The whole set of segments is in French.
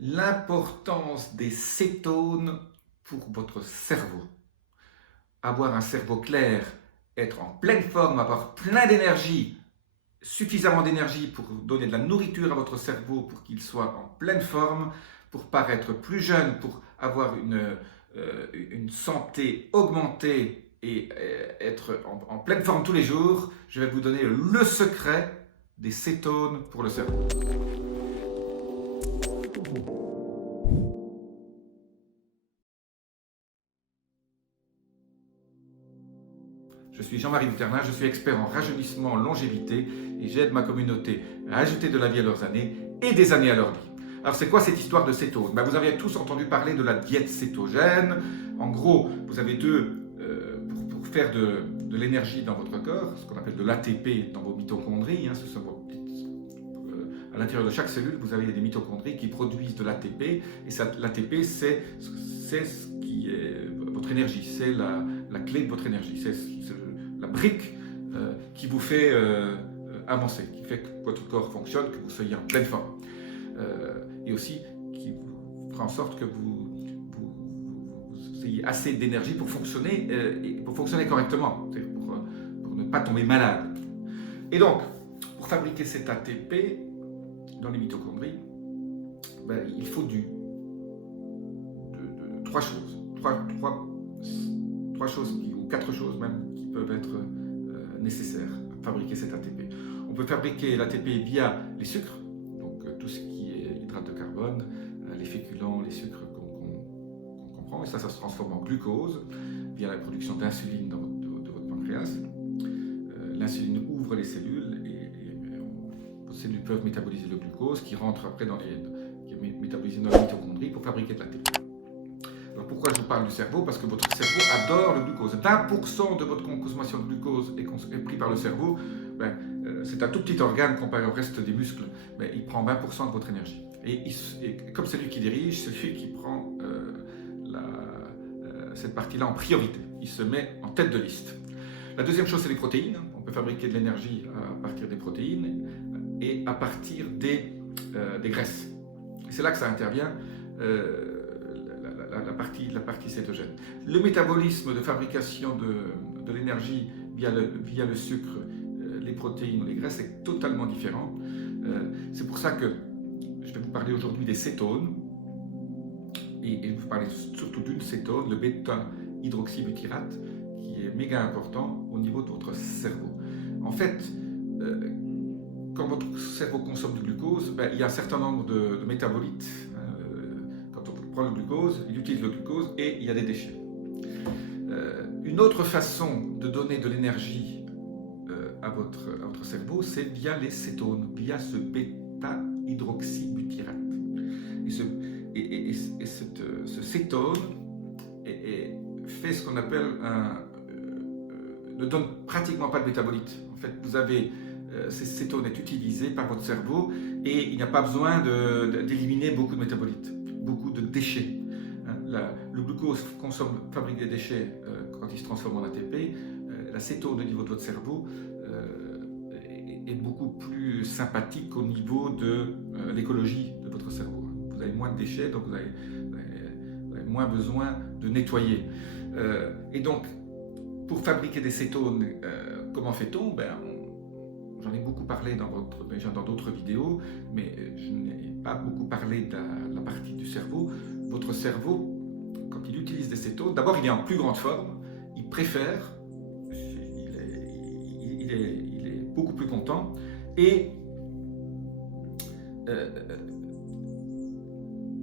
L'importance des cétones pour votre cerveau. Avoir un cerveau clair, être en pleine forme, avoir plein d'énergie, suffisamment d'énergie pour donner de la nourriture à votre cerveau pour qu'il soit en pleine forme, pour paraître plus jeune, pour avoir une santé augmentée et être en pleine forme tous les jours. Je vais vous donner le secret des cétones pour le cerveau. Je suis Jean-Marie Duternin, je suis expert en rajeunissement, longévité et j'aide ma communauté à ajouter de la vie à leurs années et des années à leur vie. Alors c'est quoi cette histoire de cétose? Vous avez tous entendu parler de la diète cétogène. En gros, vous avez pour faire de l'énergie dans votre corps, ce qu'on appelle de l'ATP dans vos mitochondries, ce sont à l'intérieur de chaque cellule, vous avez des mitochondries qui produisent de l'ATP, et l'ATP, c'est ce qui est votre énergie, c'est la clé de votre énergie, c'est la brique qui vous fait avancer, qui fait que votre corps fonctionne, que vous soyez en pleine forme, et aussi qui vous fera en sorte que vous ayez assez d'énergie pour fonctionner, et pour fonctionner correctement, pour ne pas tomber malade. Et donc, pour fabriquer cet ATP, dans les mitochondries, il faut trois choses, trois choses, ou quatre choses même, qui peuvent être nécessaires à fabriquer cet ATP. On peut fabriquer l'ATP via les sucres, donc tout ce qui est hydrate de carbone, les féculents, les sucres qu'on prend, et ça se transforme en glucose via la production d'insuline de votre pancréas. L'insuline ouvre les cellules, les cellules peuvent métaboliser le glucose qui rentre après qui est métabolisé dans les mitochondries pour fabriquer de l'ATP. Alors pourquoi je vous parle du cerveau? Parce que votre cerveau adore le glucose. 20% de votre consommation de glucose est pris par le cerveau. C'est un tout petit organe comparé au reste des muscles, mais il prend 20% de votre énergie. Et comme c'est lui qui dirige, c'est lui qui prend cette partie-là en priorité. Il se met en tête de liste. La deuxième chose, c'est les protéines. On peut fabriquer de l'énergie à partir des protéines et à partir des graisses. Et c'est là que ça intervient, la partie cétogène. Le métabolisme de fabrication de l'énergie via le sucre, les protéines ou les graisses est totalement différent. C'est pour ça que je vais vous parler aujourd'hui des cétones, et je vais vous parler surtout d'une cétone, le bêta-hydroxybutyrate, qui est méga important au niveau de votre cerveau. En fait, quand votre cerveau consomme du glucose, il y a un certain nombre de métabolites. Quand on prend le glucose, il utilise le glucose et il y a des déchets. Une autre façon de donner de l'énergie à votre cerveau, c'est via les cétones, via ce bêta-hydroxybutyrate. Et ce cétone fait ce qu'on appelle ne donne pratiquement pas de métabolites. En fait, vous avez ces cétones est utilisé par votre cerveau et il n'y a pas besoin d'éliminer beaucoup de métabolites, beaucoup de déchets. Le glucose fabrique des déchets quand il se transforme en ATP. La cétone au niveau de votre cerveau est beaucoup plus sympathique au niveau de l'écologie de votre cerveau. Vous avez moins de déchets, donc vous avez moins besoin de nettoyer. Et donc, pour fabriquer des cétones, comment fait-on? J'en ai beaucoup parlé déjà dans d'autres vidéos, mais je n'ai pas beaucoup parlé de la partie du cerveau. Votre cerveau, quand il utilise des cétones, d'abord il est en plus grande forme, il préfère, il est beaucoup plus content, et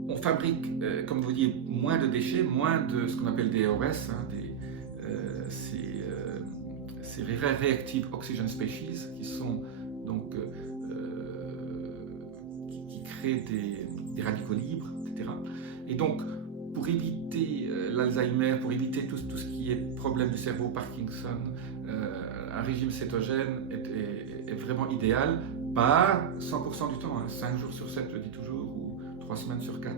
on fabrique, comme vous dites, moins de déchets, moins de ce qu'on appelle des ROS, ces Rare Reactive Oxygen Species, qui sont donc qui créent des radicaux libres, etc. Et donc, pour éviter l'Alzheimer, pour éviter tout ce qui est problème du cerveau, Parkinson, un régime cétogène est vraiment idéal, pas 100% du temps, 5 jours sur 7, je dis toujours, ou 3 semaines sur 4.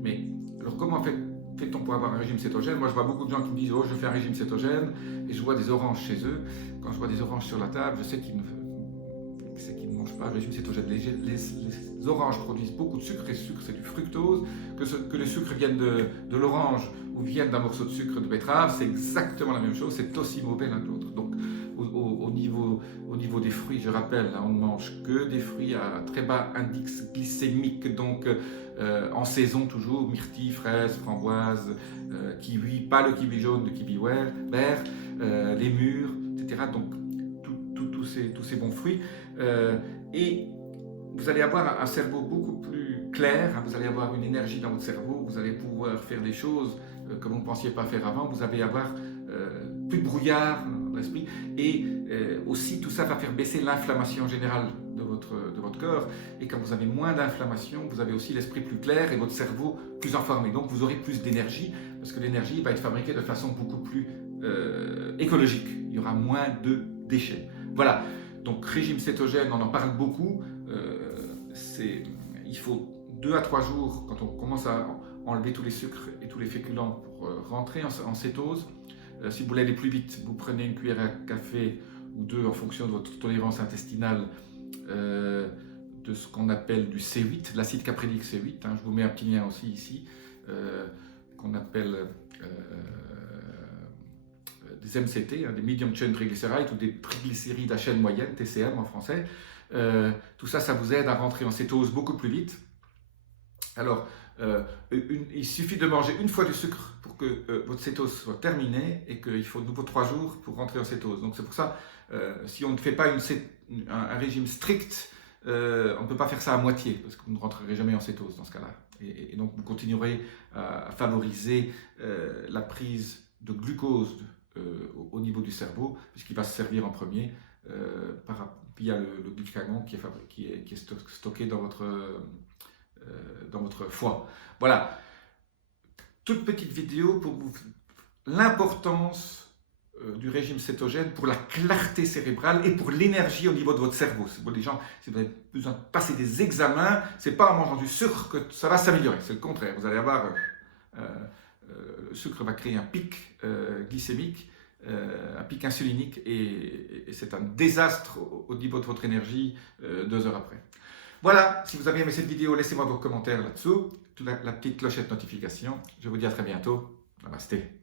Mais alors comment fait-on pour avoir un régime cétogène? Moi je vois beaucoup de gens qui me disent oh je fais un régime cétogène et je vois des oranges chez eux. Quand je vois des oranges sur la table, je sais qu'ils ne mangent pas un régime cétogène. Les oranges produisent beaucoup de sucre, et ce sucre c'est du fructose, que le sucre vienne de l'orange ou vienne d'un morceau de sucre de betterave, c'est exactement la même chose, c'est aussi mauvais l'un que l'autre. Donc au niveau des fruits, je rappelle, hein, on ne mange que des fruits à très bas indice glycémique, donc en saison toujours, myrtilles, fraises, framboises, kiwi, pas le kiwi jaune, le kiwi vert, les mûres, etc. Donc tous ces bons fruits. Et vous allez avoir un cerveau beaucoup plus clair, hein, vous allez avoir une énergie dans votre cerveau, vous allez pouvoir faire des choses que vous ne pensiez pas faire avant, vous allez avoir plus de brouillard dans l'esprit, et aussi tout ça va faire baisser l'inflammation générale de votre corps, et quand vous avez moins d'inflammation, vous avez aussi l'esprit plus clair et votre cerveau plus informé, donc vous aurez plus d'énergie, parce que l'énergie va être fabriquée de façon beaucoup plus écologique, il y aura moins de déchets. Voilà, donc régime cétogène, on en parle beaucoup, il faut 2 à 3 jours quand on commence à enlever tous les sucres et tous les féculents pour rentrer en cétose. Si vous voulez aller plus vite, vous prenez une cuillère à café ou 2 en fonction de votre tolérance intestinale de ce qu'on appelle du C8, l'acide caprylique C8, hein, je vous mets un petit lien aussi ici, qu'on appelle des MCT, hein, des medium chain triglycerides ou des triglycérides à chaîne moyenne, TCM en français. Tout ça, ça vous aide à rentrer en cétose beaucoup plus vite. Alors, il suffit de manger une fois du sucre pour que votre cétose soit terminée et qu'il faut de nouveau 3 jours pour rentrer en cétose. Donc c'est pour ça, si on ne fait pas un régime strict, on ne peut pas faire ça à moitié parce que vous ne rentrerez jamais en cétose dans ce cas-là. Et donc vous continuerez à favoriser la prise de glucose au niveau du cerveau, puisqu'il va se servir en premier via le glucagon qui est stocké dans votre foie. Voilà, toute petite vidéo pour vous l'importance du régime cétogène pour la clarté cérébrale et pour l'énergie au niveau de votre cerveau. Si vous avez besoin de passer des examens, c'est pas en mangeant du sucre que ça va s'améliorer, c'est le contraire. Vous allez avoir le sucre va créer un pic glycémique, un pic insulinique, et c'est un désastre au niveau de votre énergie 2 heures après. Voilà, si vous avez aimé cette vidéo, laissez-moi vos commentaires là-dessous, la petite clochette notification. Je vous dis à très bientôt. Namasté.